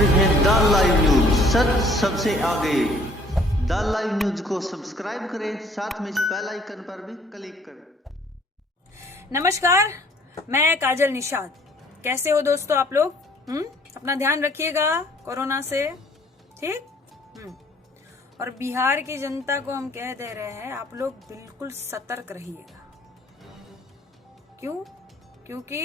रहे हैं the live news, सच सबसे आगे। द लाइव न्यूज को सब्सक्राइब करें, साथ में इस बेल आइकन पर भी क्लिक करें। नमस्कार, मैं काजल निषाद। कैसे हो दोस्तों आप लोग? अपना ध्यान रखिएगा कोरोना से, ठीक? और बिहार की जनता को हम कह दे रहे हैं, आप लोग बिल्कुल सतर्क रहिएगा। क्यों? क्योंकि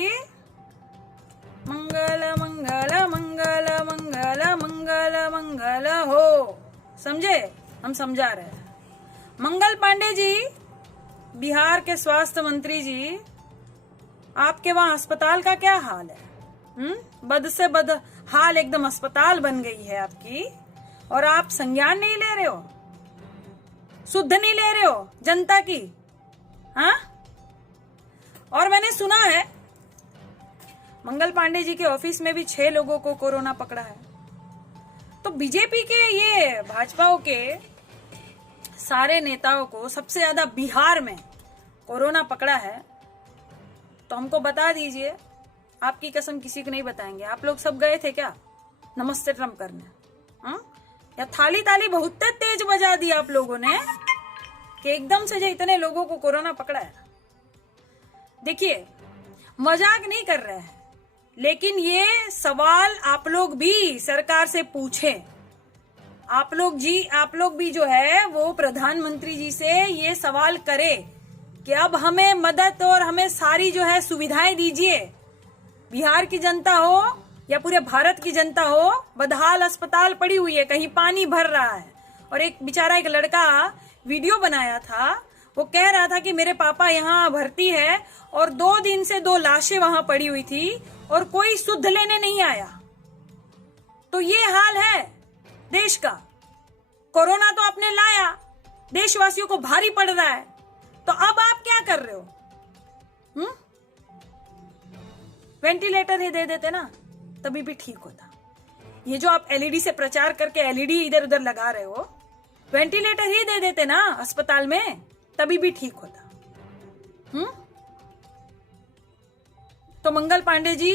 मंगल मंगल मंगल मंगल मंगल मंगल हो, समझे? हम समझा रहे हैं। मंगल पांडे जी, बिहार के स्वास्थ्य मंत्री जी, आपके वहां अस्पताल का क्या हाल है? बद से बद हाल, एकदम अस्पताल बन गई है आपकी, और आप संज्ञान नहीं ले रहे हो, शुद्ध नहीं ले रहे हो जनता की। हाँ? और मैंने सुना है मंगल पांडे जी के ऑफिस में भी 6 लोगों को कोरोना पकड़ा है। तो बीजेपी के, ये भाजपाओं के सारे नेताओं को सबसे ज्यादा बिहार में कोरोना पकड़ा है। तो हमको बता दीजिए, आपकी कसम किसी को नहीं बताएंगे। आप लोग सब गए थे क्या नमस्ते ट्रम्प करने? या थाली ताली बहुत तेज बजा दी आप लोगों ने कि एकदम से जो इतने लोगों को कोरोना पकड़ा है? देखिए, मजाक नहीं कर रहे हैं, लेकिन ये सवाल आप लोग भी सरकार से पूछें। आप लोग भी जो है वो प्रधानमंत्री जी से ये सवाल करें कि अब हमें मदद और हमें सारी जो है सुविधाएं दीजिए। बिहार की जनता हो या पूरे भारत की जनता हो, बदहाल अस्पताल पड़ी हुई है, कहीं पानी भर रहा है। और एक लड़का वीडियो बनाया था, वो कह रहा था कि मेरे पापा यहाँ भर्ती है और 2 दिन से 2 लाशें वहां पड़ी हुई थी और कोई शुद्ध लेने नहीं आया। तो ये हाल है देश का। कोरोना तो आपने लाया, देशवासियों को भारी पड़ रहा है, तो अब आप क्या कर रहे हो? वेंटिलेटर ही दे देते ना, तभी भी ठीक होता। ये जो आप एलईडी से प्रचार करके एलईडी इधर उधर लगा रहे हो, वेंटिलेटर ही दे देते ना अस्पताल में, तभी भी ठीक होता। तो मंगल पांडे जी,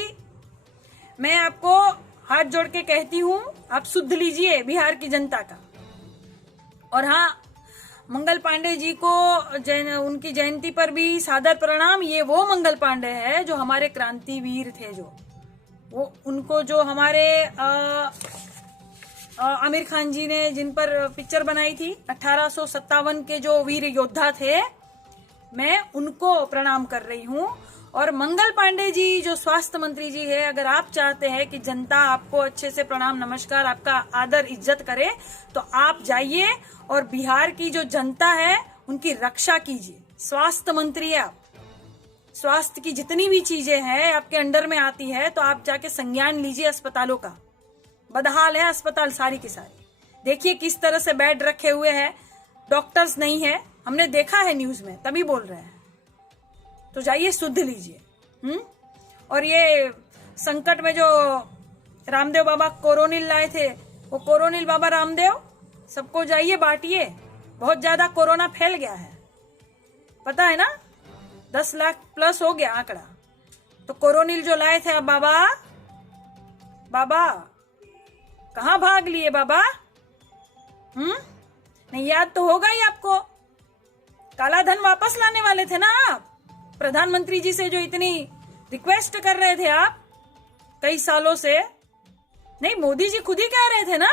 मैं आपको हाथ जोड़ के कहती हूं, आप शुद्ध लीजिए बिहार की जनता का। और हाँ, मंगल पांडे जी को उनकी जयंती पर भी सादर प्रणाम। ये वो मंगल पांडे है जो हमारे क्रांतिवीर थे, वो उनको जो हमारे आमिर खान जी ने जिन पर पिक्चर बनाई थी, 1857 के जो वीर योद्धा थे, मैं उनको प्रणाम कर रही हूँ। और मंगल पांडे जी जो स्वास्थ्य मंत्री जी है, अगर आप चाहते हैं कि जनता आपको अच्छे से प्रणाम नमस्कार, आपका आदर इज्जत करे, तो आप जाइए और बिहार की जो जनता है उनकी रक्षा कीजिए। स्वास्थ्य मंत्री है आप, स्वास्थ्य की जितनी भी चीजें हैं आपके अंडर में आती है, तो आप जाके संज्ञान लीजिए अस्पतालों का। बदहाल है अस्पताल सारी की सारी। देखिए किस तरह से बेड रखे हुए हैं, डॉक्टर्स नहीं है, हमने देखा है न्यूज में, तभी बोल रहे हैं। तो जाइए शुद्ध लीजिए। और ये संकट में जो रामदेव बाबा कोरोनिल लाए थे, वो कोरोनिल बाबा रामदेव सबको जाइए बांटिए। बहुत ज्यादा कोरोना फैल गया है, पता है ना, 10 लाख प्लस हो गया आंकड़ा। तो कोरोनिल जो लाए थे, अब बाबा कहाँ भाग लिए बाबा? नहीं याद तो होगा ही आपको, काला धन वापस लाने वाले थे ना आप, प्रधानमंत्री जी से जो इतनी रिक्वेस्ट कर रहे थे आप कई सालों से। नहीं, मोदी जी खुद ही कह रहे थे ना।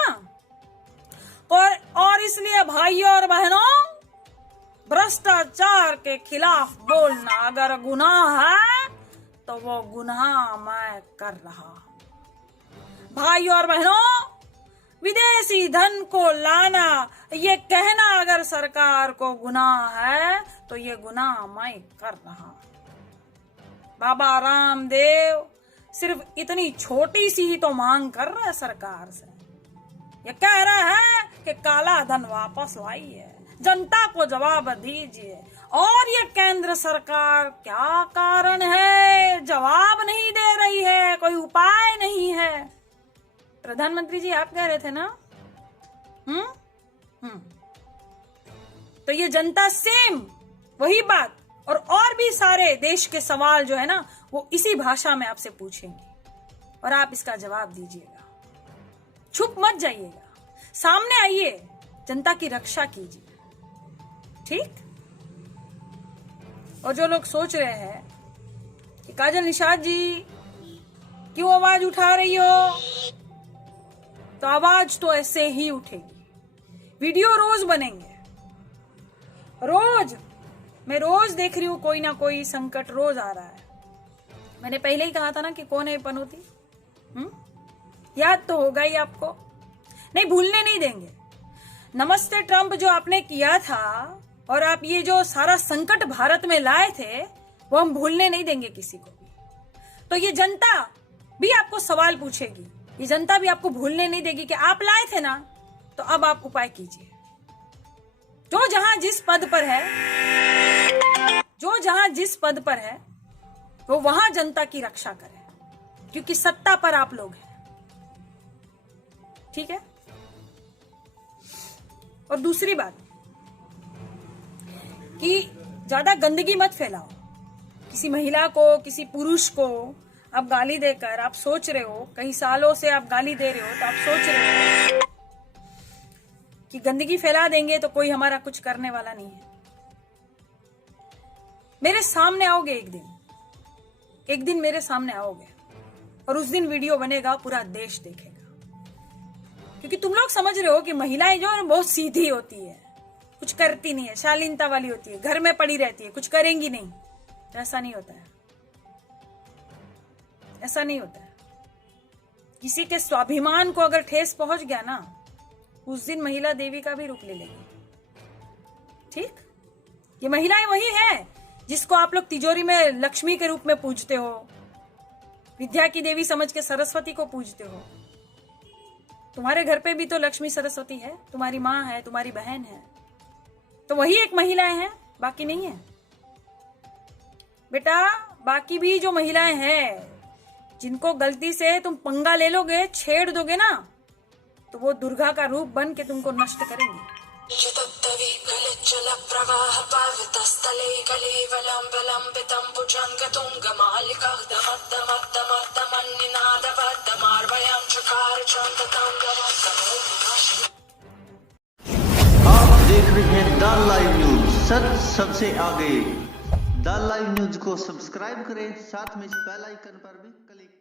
और इसलिए भाइयों और बहनों, भ्रष्टाचार के खिलाफ बोलना अगर गुनाह है तो वो गुनाह मैं कर रहा। भाइयों और बहनों, विदेशी धन को लाना, ये कहना अगर सरकार को गुनाह है तो ये गुनाह मैं कर रहा। बाबा रामदेव सिर्फ इतनी छोटी सी ही तो मांग कर रहा है सरकार से। ये कह रहा है कि काला धन वापस लाइए, जनता को जवाब दीजिए। और ये केंद्र सरकार क्या कारण है जवाब नहीं दे रही है, कोई उपाय नहीं है? प्रधानमंत्री जी आप कह रहे थे ना। तो ये जनता सेम वही बात और भी सारे देश के सवाल जो है ना, वो इसी भाषा में आपसे पूछेंगे और आप इसका जवाब दीजिएगा। छुप मत जाइएगा, सामने आइए, जनता की रक्षा कीजिए, ठीक। और जो लोग सोच रहे हैं कि काजल निषाद जी क्यों आवाज उठा रही हो, तो आवाज तो ऐसे ही उठेगी, वीडियो रोज बनेंगे, रोज। मैं रोज देख रही हूं कोई ना कोई संकट रोज आ रहा है। मैंने पहले ही कहा था ना कि कौन है पनौती, याद तो होगा ही आपको, नहीं भूलने नहीं देंगे। नमस्ते ट्रंप जो आपने किया था और आप ये जो सारा संकट भारत में लाए थे, वो हम भूलने नहीं देंगे किसी को भी। तो ये जनता भी आपको सवाल पूछेगी, ये जनता भी आपको भूलने नहीं देगी कि आप लाए थे ना, तो अब आप उपाय कीजिए। जो जहां जिस पद पर है, जो जहां जिस पद पर है, वो वहां जनता की रक्षा करे, क्योंकि सत्ता पर आप लोग हैं, ठीक है। और दूसरी बात कि ज्यादा गंदगी मत फैलाओ, किसी महिला को, किसी पुरुष को आप गाली देकर आप सोच रहे हो, कई सालों से आप गाली दे रहे हो, तो आप सोच रहे हो कि गंदगी फैला देंगे तो कोई हमारा कुछ करने वाला नहीं है। मेरे सामने आओगे एक दिन मेरे सामने आओगे, और उस दिन वीडियो बनेगा, पूरा देश देखेगा। क्योंकि तुम लोग समझ रहे हो कि महिलाएं जो है बहुत सीधी होती है, कुछ करती नहीं है, शालीनता वाली होती है, घर में पड़ी रहती है, कुछ करेंगी नहीं। तो ऐसा नहीं होता है, ऐसा नहीं होता है। किसी के स्वाभिमान को अगर ठेस पहुंच गया ना, उस दिन महिला देवी का भी रूप ले लेगी, ठीक। ये महिलाएं वही है जिसको आप लोग तिजोरी में लक्ष्मी के रूप में पूजते हो, विद्या की देवी समझ के सरस्वती को पूजते हो। तुम्हारे घर पे भी तो लक्ष्मी सरस्वती है, तुम्हारी माँ है, तुम्हारी बहन है, तो वही एक महिलाएं हैं, बाकी नहीं है बेटा। बाकी भी जो महिलाएं हैं, जिनको गलती से तुम पंगा ले लोगे, छेड़ दोगे ना, तो वो दुर्गा का रूप बन के तुमको नष्ट करेंगी। आप देख रहे हैं द लाइव न्यूज, सच सबसे आगे। द लाइव न्यूज को सब्सक्राइब करें, साथ में इस बेल आइकन पर भी क्लिक